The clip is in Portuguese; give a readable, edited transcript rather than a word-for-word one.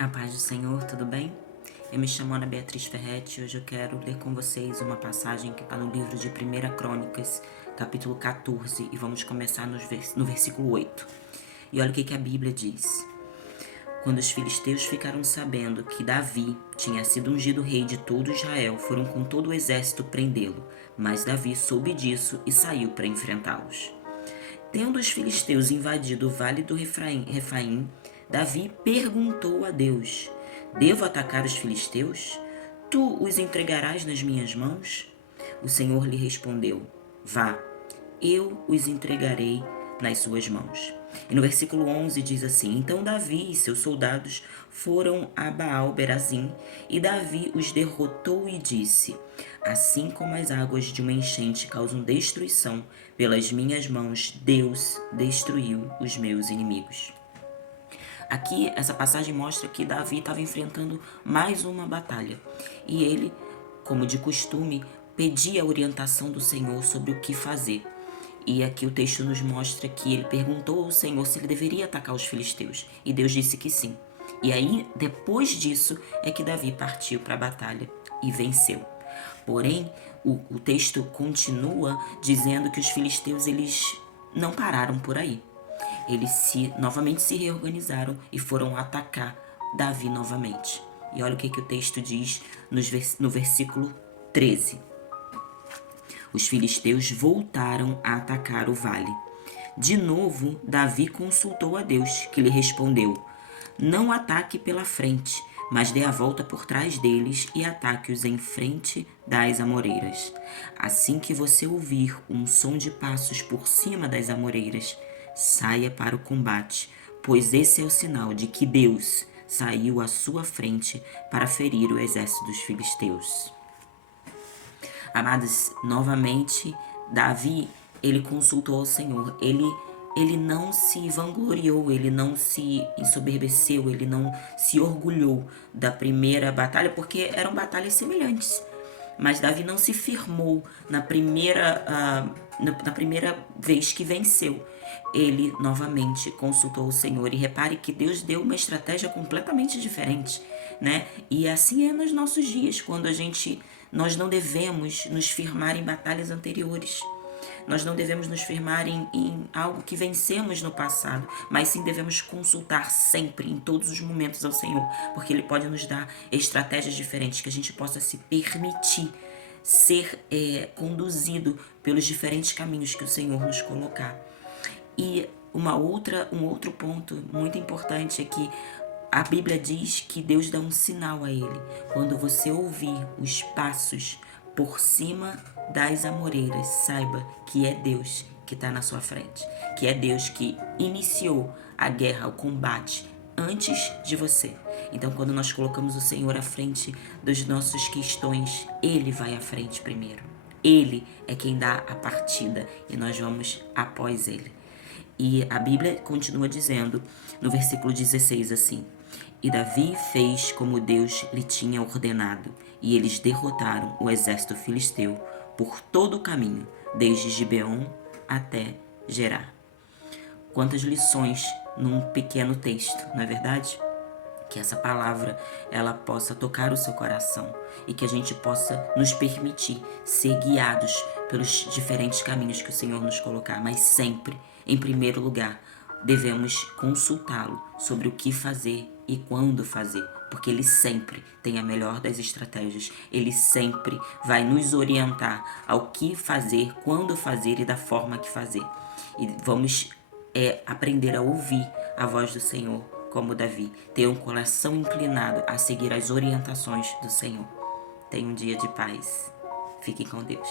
A paz do Senhor, tudo bem? Eu me chamo Ana Beatriz Ferretti e hoje eu quero ler com vocês uma passagem que está no livro de 1 Crônicas, capítulo 14, e vamos começar no versículo 8. E olha o que a Bíblia diz. Quando os filisteus ficaram sabendo que Davi tinha sido ungido rei de todo Israel, foram com todo o exército prendê-lo, mas Davi soube disso e saiu para enfrentá-los. Tendo os filisteus invadido o vale do Refaim, Davi perguntou a Deus: Devo atacar os filisteus? Tu os entregarás nas minhas mãos? O Senhor lhe respondeu: Vá, eu os entregarei nas suas mãos. E no versículo 11 diz assim: Então Davi e seus soldados foram a Baal-Berazim, e Davi os derrotou e disse: Assim como as águas de uma enchente causam destruição, pelas minhas mãos Deus destruiu os meus inimigos. Aqui, essa passagem mostra que Davi estava enfrentando mais uma batalha. E ele, como de costume, pedia a orientação do Senhor sobre o que fazer. E aqui o texto nos mostra que ele perguntou ao Senhor se ele deveria atacar os filisteus. E Deus disse que sim. E aí, depois disso, é que Davi partiu para a batalha e venceu. Porém, o texto continua dizendo que os filisteus eles não pararam por aí. Eles novamente se reorganizaram e foram atacar Davi novamente. E olha o que o texto diz no versículo 13. Os filisteus voltaram a atacar o vale. De novo, Davi consultou a Deus, que lhe respondeu: Não ataque pela frente, mas dê a volta por trás deles e ataque-os em frente das amoreiras. Assim que você ouvir um som de passos por cima das amoreiras, saia para o combate, pois esse é o sinal de que Deus saiu à sua frente para ferir o exército dos filisteus. Amados, novamente, Davi, ele consultou ao Senhor. Ele não se vangloriou, ele não se ensoberbeceu, ele não se orgulhou da primeira batalha, porque eram batalhas semelhantes. Mas Davi não se firmou na primeira vez que venceu. Ele novamente consultou o Senhor. E repare que Deus deu uma estratégia completamente diferente, né? E assim é nos nossos dias, quando nós não devemos nos firmar em batalhas anteriores. Nós não devemos nos firmar em algo que vencemos no passado, mas sim devemos consultar sempre, em todos os momentos, ao Senhor, porque Ele pode nos dar estratégias diferentes, que a gente possa se permitir ser conduzido pelos diferentes caminhos que o Senhor nos colocar. E um outro ponto muito importante é que a Bíblia diz que Deus dá um sinal a ele. Quando você ouvir os passos por cima das amoreiras, saiba que é Deus que está na sua frente, que é Deus que iniciou a guerra, o combate antes de você. Então, quando nós colocamos o Senhor à frente das nossas questões, Ele vai à frente primeiro. Ele é quem dá a partida e nós vamos após Ele. E a Bíblia continua dizendo no versículo 16 assim: E Davi fez como Deus lhe tinha ordenado, e eles derrotaram o exército filisteu por todo o caminho, desde Gibeon até Gerá. Quantas lições num pequeno texto, não é verdade? Que essa palavra ela possa tocar o seu coração e que a gente possa nos permitir ser guiados pelos diferentes caminhos que o Senhor nos colocar, mas sempre, em primeiro lugar, devemos consultá-lo sobre o que fazer e quando fazer, porque Ele sempre tem a melhor das estratégias, Ele sempre vai nos orientar ao que fazer, quando fazer e da forma que fazer. E vamos aprender a ouvir a voz do Senhor como Davi, ter um coração inclinado a seguir as orientações do Senhor. Tenha um dia de paz. Fiquem com Deus.